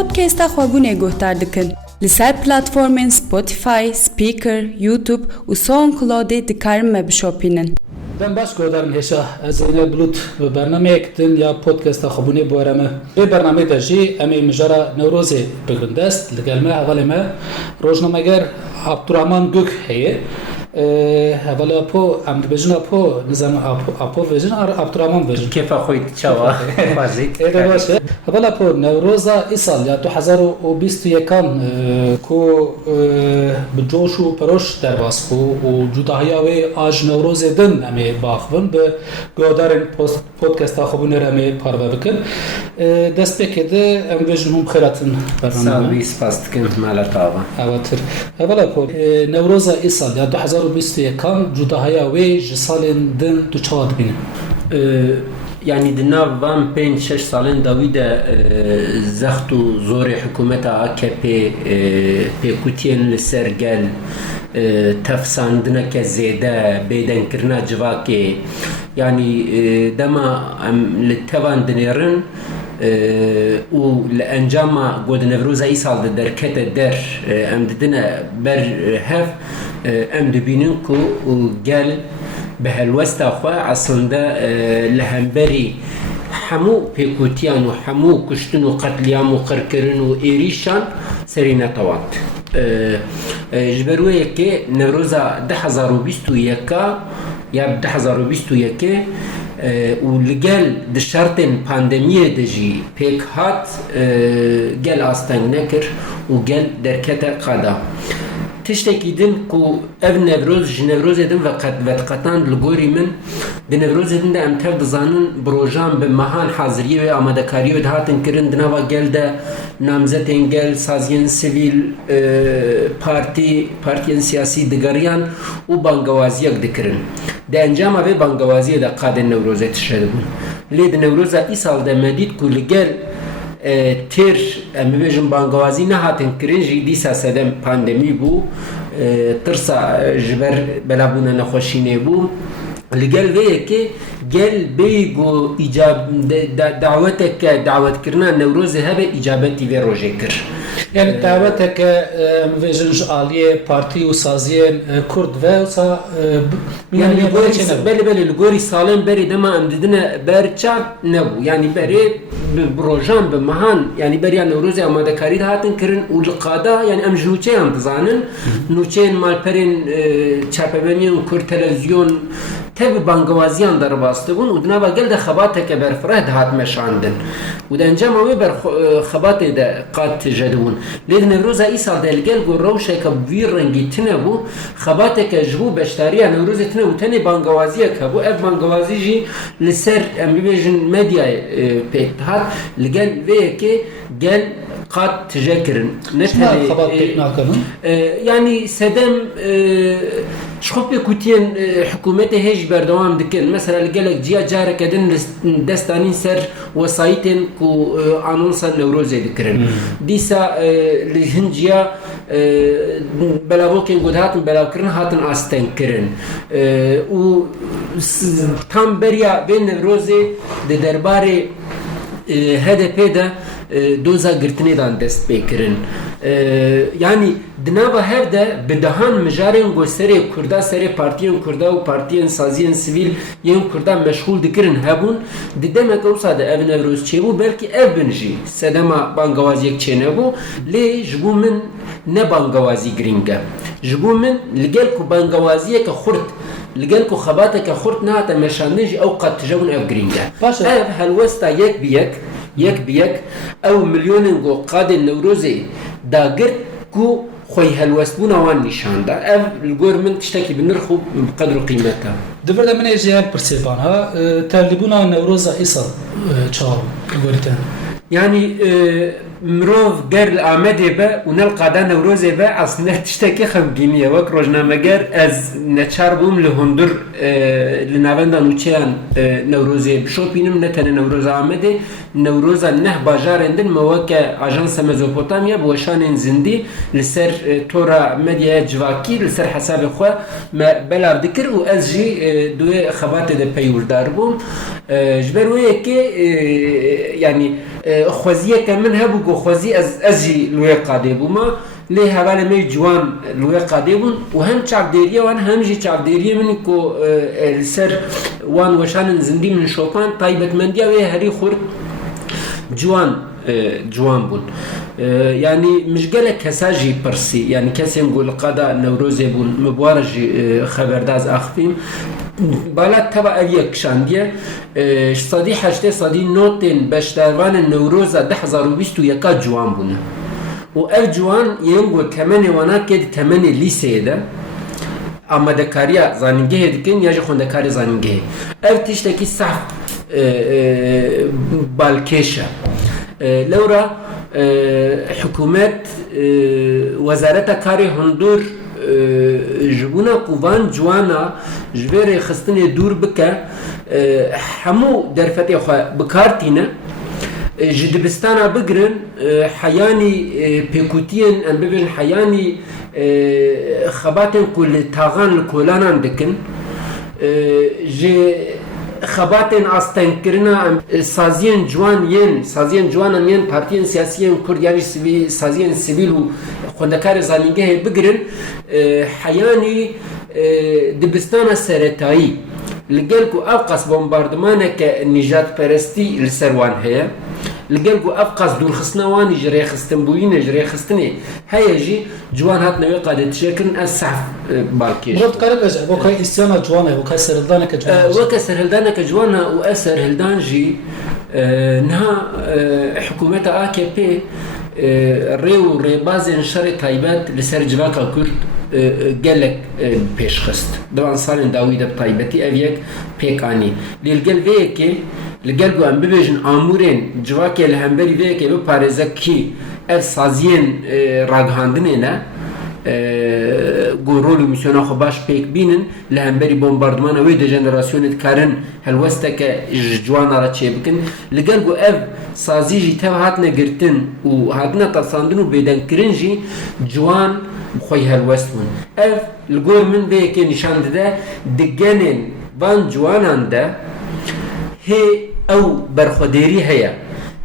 پودکست خوابونه گوهتر دکن. لسر پلتفورمن سپوتیفای، سپیکر، یوتیوب و ساوندکلاود دکارم مبشوپینن. دم باش کودارم هشا از این بلوت و برنامه اکتن یا پودکست خوابونه بارمه. به برنامه داشتی امی مجرا نوروزی بگندست لگلمه اول ما روزنامه‌گر عبدالرحمن گوگ هیه. اولا پو ام بجنا پو نظام اپو ویژن عبدالرحمن ویژن كيف أخوي تشوا فازيك ایده باشه اولا پو نوروزا ایسال یا 2021 کو بجوش و پروش در باز کو و جداهی آج نوروز دن امی باخون به گودارن پودکست خوبونه رمی پارو بکن دست بکده ام ویژن هم خیراتن برنامه ساوي سباستكن مال الطاوة اواتر اولا پو نوروزا ایسال یا 2021 جداهی جسالن دن دو چواد بینه يعني دنا فان بين 6 سالين داويدا زختو زوري حكومتا AKP بيكوتين لسرقل تفساندنا كزيدا بيدن كرنا جواكي يعني دما للتوان دنيرن و لأنجام قد نفروز أي سال دركت در أم دنا بر هف أم دبينكو وقال بهالوسط أخوة عصندا لهمبري حمو بيكوتيان وحمو كشتن وقتليام وقركرن وإيريشان سرينا طوات جبروه كي نوروزا 2021 يا 2021 ولقال دشارتن باندمية دجي بيك هات قال أستنگ نكر وقال دركتا قادا تشتكي دن كو اف نوروز جنوروز دن وقتان لغوري من دنوروز دن دا امتف دزانن بروجان بمهان حاضرية و آمادكارية و دهاتن کرن دنوا گل دا نامزتن گل سازين سيويل پارتيان سياسي دگريان و بانگوازيك دكرن دا انجام به بانگوازية دا قادن نوروز تشردون لید نوروز ای سال دا مدید كو لگل تر می‌بینیم بانگوازی نه هاتن کرنجی دیسا سدم پاندمی بو ترسا جبر بلابون نخوشینه بو لگل ویه که گل بیگو ایجاب دعوتك دعوت کرنا نوروز هبه ایجابتی و روزه کر يعني دعوتك مفيجنج آلية بارتي وسازية كرد وسا يعني بلي الجوري سالم بري دما أمددنا برشا نبو يعني بري بروجان بمهان يعني بري نوروز أما دكاري هاتن كرن والقادة يعني أم جوتشي أم تزانن نوتشين مال برين شاببنيون كور تلفزيون تبي بانگوازیان در باستگون و دنبا گل ده خباته که بر فرد هات مشاندن و ده انجام اوی بر خباته ده قاد تجدون لید نوروز ای سال ده الگل گو روشه که بویر رنگی تنه بو خباته که جبو بشتاریه نوروز تنه و تنه بانگوازیه که بو اف بانگوازی جی لسر ام بیجن مدیای پیت هات لگل ویه که گل قاد تجاكرن نتهي خبات ناكرن يعني سدم شخوب كوتين حكومته هيج بردوام دكن مثلا قالك جيا جارك دن دستانين سر وسايتين كو انونسا نوروز ذكرن ديسا لهنجيا بلاوكين قدهاتن بلاوكرن هاتن استنكرن و تام بريا بين نوروز درباري HDP ده دوزا گرتنی دان دست بکرن yani dnava hevde bidahan mijarên gösterê Kurda serê partiyên Kurda û partiyên saziyên sivîl yên Kurda meşgûl dikirin hebûn di demek wisa de ev Newroz çêbû belkî ev bin jî sedema bangewaziyek çênebû lê ji bo min ne bangewazî giring e ji bo min li gel ku bangewaziyeke xurt li gel ku xebateke xurt nehate meşandin jî ew qet tijewin ev giring e ev helwesta yek bi yek ew milyonên qadên Newrozê داگرد کو خوی هلوست بونا وان نشانده اف الگور من تشتکی بنرخو بقدر قیمتها دبر من اجيال برسيبان ها تالبونا نوروز ايصل تشاو الگوريتن يعني مروف قر الآمده با ونلقى دا نوروزه با اصلا تشتكي خمگینیه وک روزنامه‌گر از نچار بوم لهندر لناوندا نوچیان نوروزه بشوپینم نتنه نوروز آمده نوروز نه باجارندن موقع آژانس مزوپوتامیا بوشان زندی لسر تورا مدیا جواکی لسر حساب خو ما بلار دکر و از جی دوی خبات ده پیوردار بوم جبرویه که يعني خوازیه که من هبو گو خوازی از جی لوی قاده بوما لی حواله می جوان لوی قاده بون و هم چابدریه وان هم جی چابدریه من کو سر وان وشان زندی من شوپان طایبت مندیا و هری خورد جوان بون يعني مش قالك كساجي برسي يعني كسي نقول قضاء نوروزي بون مبوارج خبرداز اخفيم بالا تبع ابيك شانديه صدي حاجتي صدي نوتين بشتاروان النوروزا 2020 يكا جوان بون و اف جوان ينقول كمان وانا كده كمان ليسي ده اما دكاريا زانينجه دكين ياجي خون دكاري زانينجه اف تشتكي صح بالكيشا لورا حكومات وزارة كاري هندور جبونا قوان جوانا جبير خستني دور بكا حمو درفتي خوا بكارتينا جدبستانا بقرن حياني بيكوتين ام ببن حياني خباتن كل تاغان الكولانا دكن جي خباتن استنکرنا سازین جوان ین پارتیین سیاسیین کردیانی سازین سیویل و خوندکار زانینگه بگرن حیانی دبستان سرطایی لگل کو افقاس بومباردمانه که نجات پرستی لسروان هیا لگل کو افقاس دور خستنوانی جری خستن بوین جری خستنی هیا جی جوان هات نوی قاعدة شكل السعف بالكيش. مرات قرب أجا وكاي إستيانا جوانا وكاي سرهلدانا كجوانا. وكاي سرهلدانا كجوانا وأسر هلدان جي نها حكومة AKP ريو ريبازن شر طيبات لسر جواكا كرد قالك بيش خست. طبعا صارن داويدا بطيبتي أبيك بيك آني. للقل فيكي لقلقو أم ببيجن آمورين جواكي الهمبري فيكي ببارزكي ev saziyen raghandine ne gorol misyona xo baş pek binin li hemberi bombardmana ve de jenerasyonu karin helwesta ke jwan ara çebikin li gel bu ev sazi ji tev hatne girtin u hatne tasandinu beden kirinji jwan xoy helwest bun ev li gor min be ke nişan de digenin van jwanan da he ew berxoderi heye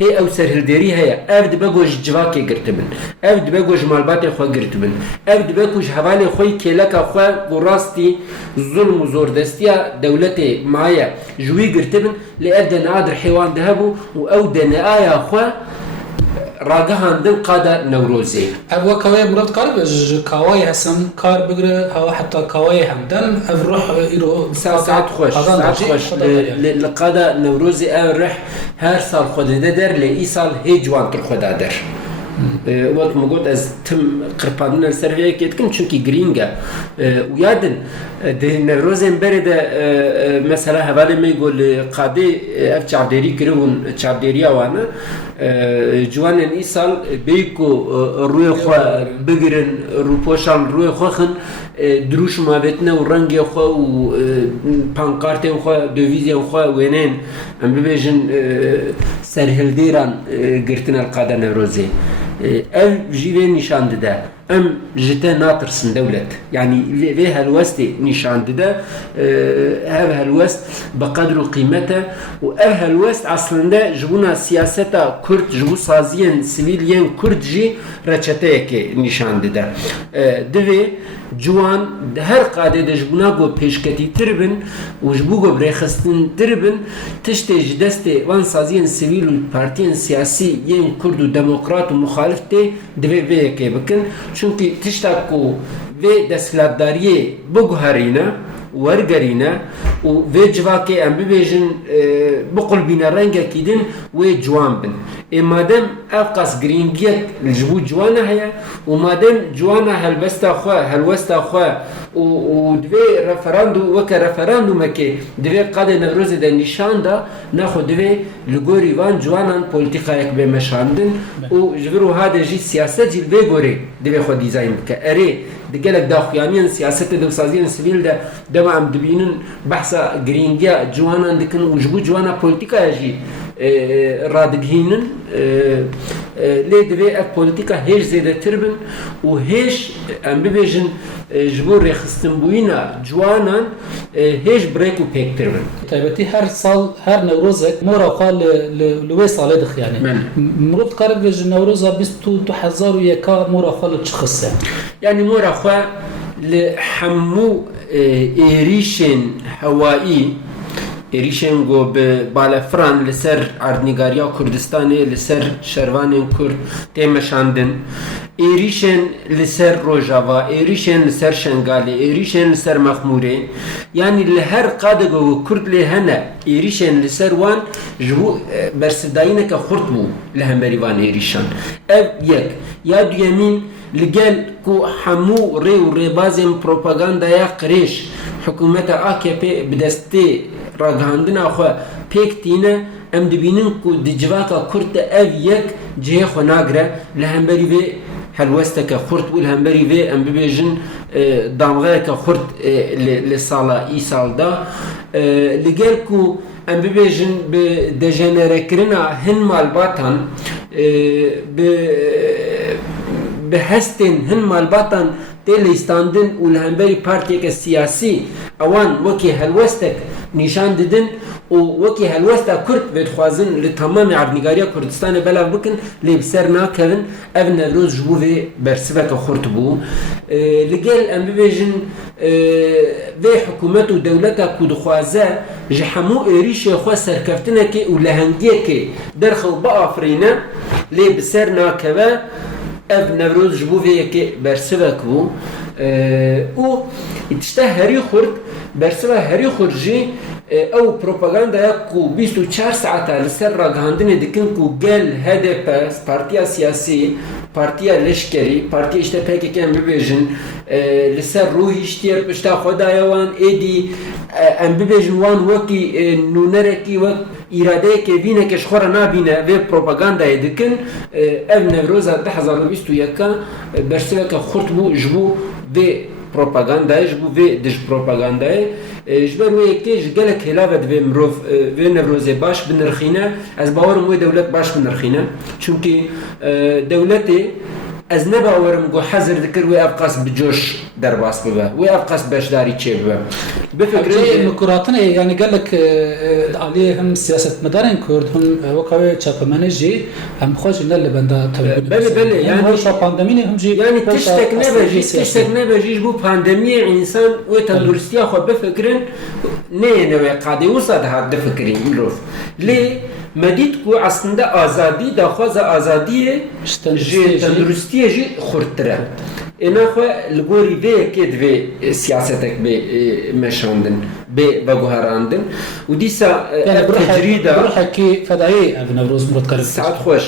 هي او سرهلدري هي اف دبغوج جواكي قرتبن اف دبغوج مالباتي خو قرتبن اف دبغوج حوالي خوي كيلكا خو وراستي ظلم وزوردستيا دولتي معايا جوي قرتبن لأبدا نادر حيوان ذهبو او دنايا خو راجعان دن قادة نوروزي أبغى كواي مرات قارب كواي حسن كار بقرا هوا حتى كواي همدن أروح إلو ساعات خوش لقادة نوروزي أروح هر سال خود در لأي سال هيجوان تر در وقت موجود از تم قرباننا السرفيه كيتكن چونكي جرينجا ويادن ده نوروزن برد مثلا حواله ما يقول قادي اف چابدري كرون چابدريا وانا جوان ايسال بيكو روي خو بگرن رو پوشان روي خوخن دروش مابتنا ورنگي خو و پانكارت خو دويز خو وينين ام بيجن سرهلديران گرتن القاده نوروزي ev jive nişandı da em jite natırsın devlet yani ve helvesti nişandı da ev helvest baqadru qimete ve ev helvest aslında jbuna siyaseta Kürt jbu saziyen siviliyen Kürt ji reçeteye ki nişandı da deve جوان هر قاعدة جبنا جو پیشکتی تربن و جبو جو برخستن تربن تشتیج دسته وان سازین سیویل و پارتین سیاسی ین کرد و دموکرات و مخالف ته دوی وی که بکن چونکی تشتا کو وی دستلاتداریه بگوهرینه ورگرینه و وی جواکه ام ببیجن بقل بین رنگه کیدن وی جوان بن مادام افقاس گرینگیت الجبو جوانا هيا ومادام جوانا هلوستا خوا و دوی رفراندو وکا رفراندو مكي دوی قاده نوروز ده نشان دا ناخو دوی لگوری وان جوانان پولیتیقا یک بمشاندن و جبرو هاده جي سیاست جي دوی گوری دوی خود دیزاین بکا اره دقالك داخوانيان سياسة دوسازين سبيل ده دما عم دبينن بحثا جرينجيا جوانا دكن وجبو جوانا بوليتيكا يجي radgihinin lê divê ev polîtika hêj zêdetir bin û hêj em bibêjin ji bo rêxistinbûyîna ciwanan hêj birêk û pêktir bin. تایبەتی هەر ساڵ هەر نەورۆزێک مۆرا خوا li wê salê dixuyane. Mirov dikare bibêje newroza 2001 mora xwa li çi xise? Yani mora xwe li hemû êrîşên hewayî êrîşên got bi balafran li ser erdnîgariya Kurdistanê li ser şervanên Kurd tê meşandin, êrîşên li ser Rojava, êrîşên li ser Şengalê, êrîşên li ser Mexmûrê, yani li her qadê ku Kurd lê hene êrîşên li ser wan ji bo bersivdayîneke xurt bû li hemberî van êrîşan. Ev yek. Ya duyemîn li gel ku hemû rê û rêbazên propagandaya qirêj hikûmeta AKP bi destê ragihandina xwe pêk tîne, em dibînin ku di civaka Kurd de ev yek cihê xwe nagire li hemberî vê helwesteke xurt û li hemberî vê em bibêjin damgayeke xurt li sala îsal da li gel ku em bibêjin bi dejenerekirina hin malbatan bi hestên hin malbatan tê lîstandin û li hemberî partiyeke siyasî ewan wekî helwestek nîşan didin û wekî helwesta Kurd vê dixwazin li tamamê erdnîgariya Kurdistanê belav bikin lê bi ser nakevin. Ev Newroz ji bo vê bersiveke xurt bû. Li gel em bibêjin vê hikûmet û dewleta ku dixwaze ji hemû êrîşê xwe serkeftinekê û lehengiyekê derxew biafirîne lê bi ser nakeve. Ev Newroz ji bo vê yekê bersivek bû û tişta herî xurt bersiva herî xurt jî ew propagandaya ku 24 saeta li ser ragihandinê dikin ku gel HDP partiya siyasî, partiya leşkerî, partiya işte PKK em bibêjin li ser rûhî iştiye pişta xwedaya wan êdî em bibêjin wan wekî nûnerekî wek îradeyekê vîneke ji xwe re nabîne vê propagandayê dikin. Ev Newroza 2021 bersiveke xurt bû ji bo vê propagandayê, ji bo vê dij propagandayê. Ji ber wê yekê ji gelek helave divê mirov vê Newrozê baş binirxîne. Ez bawerim wê dewlet baş binirxîne. Çünkü dewletê ez ne bawerim ku hezir dikir wê ev qas bi coş derbas bibe. Wê ev qas beşdarî çê bibe. Bifekirî mikuratine yani gelek aliyê hem siyasetmedarên Kurd hem weka wê çapemenê jî hem xwe jî ne li benda Belê yani rewşa pandemînê hem jî yani tiştek nebejî ji bo pandemiyê însan wê tenduristiya xwe bifikirin neyê wê qadê wisa dihat difikirîn mirov. Lê medît ku aslında azadî daxwaza azadiyê ji tenduristiyê jî xurttir e. Êna xwe li gorî vê yekê divê siyasetek bê meşandin, bê veguherandin û dîsa tecrida ruhekî fedayî ev Newroz mirov dikare saet xweş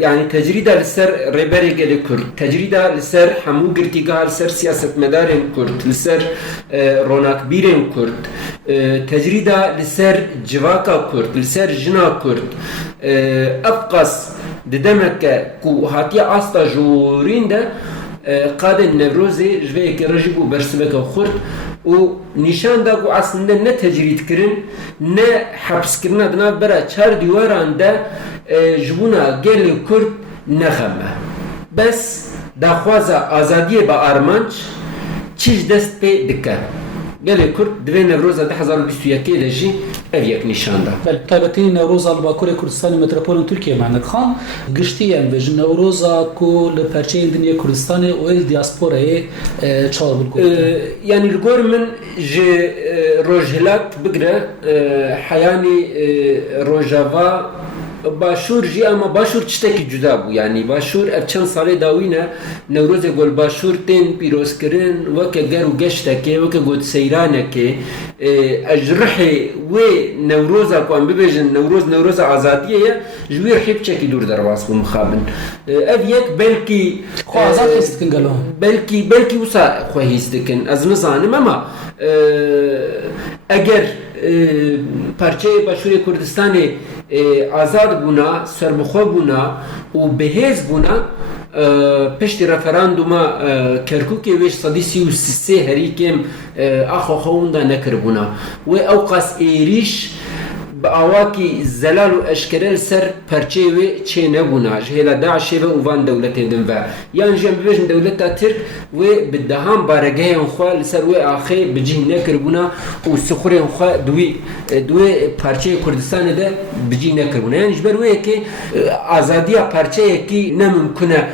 yani tecrida li ser rêberê gelê Kurd, tecrida li ser hemû girtîgeha li ser siyasetmedarên Kurd, li ser ronakbîrên Kurd, tecrida li ser civaka Kurd, li ser jina Kurd. Ev qas di demeke ku hatiye asta jorîn de qadên Newrozê ji vê yekê re jî bû bersiveke xurt û nîşan da ku aslında ne tecrîdkirin ne hepskirina di nav bera çar dîwaran de ji bûna gelê Kurd nexeme. Bes daxwaza azadiyê bi armanc çi ji dest pê dike. Gelê Kurd divê Newroza 2021 de jî ev yek nîşanda. Taybetî Newroza li Bakurê Kurdistanê metropolên Tirkiye mehnet xan giştî em bêjin Newroza ku li perçeyên diniyê Kurdistanê û êl diasporayê çawa bilgot. Yani li gor min ji rojhilat bigire heyanî Rojava Başur jî ama Başur tiştekî cuda bû. Yani Başur ev çend salê dawîne Newrozê gol Başur tên pîrozkirin weke ger û geştekê weke gotseyranekê ji rihê wê Newroza ku em bibêjin Newroza azadiyê ye ji wê rihê piçekî dûr derbas bû mixabin. Ev yek belkî Xwe azad hês dikin gelo. belkî wisa xwe hîs dikin ez nizanim ama eger parçeyê Başûrê Kurdistanê azad bûna, serbixwe bûna û bihêz bûna piştî referanduma Kerkûkê wê 133 herîkêm axwe xwe da nekiribûna. Wê ew qas êrîş بأواكي زلال وأشكرال سر پرچه چه نبوناج هلا داعش و وان دولت دنبا يعني جنب بيجن دولت ترك و بدهم بارجه انخوال سر و آخر بجي نكربونا وسخري انخوال دوی پرچه کردستان ده بجي نكربونا يعني جبر و که آزادیا پرچه کی نممکنه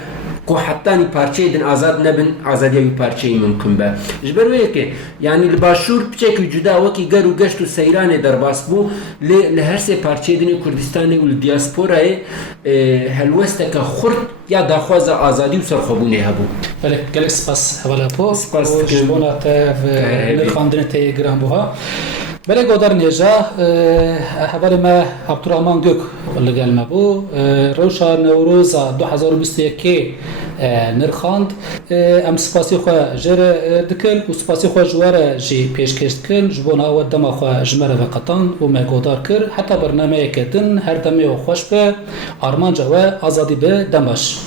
کو حتی نی پارچه دن آزاد نبن آزادی وی پارچه ممکن به جبر وی که یعنی الباشور بچه جدا وکی گر و گشت و سیران در باس بو لهر سه پارچه دن کردستان و دیاسپورا هلوسته که خرد یا داخواز آزادی و سرخوبونه هبو بله گلک سپاس حوالا پو و جبونا تاو نرخاندن تی گرام بوها بله گودار نیجا حوالی ما عبدالرحمن گوک لگل ما بو روشا نوروزا 2021 نرخاند ام سپاسی خواه جر دکل و سپاسی خواه جواره جی پیشکش دکل جبونا و دما خواه جمره و قطان و ما گودار کر حتی برنامه کدن هر دمه و خوش به آرمان جوه آزادی به دمش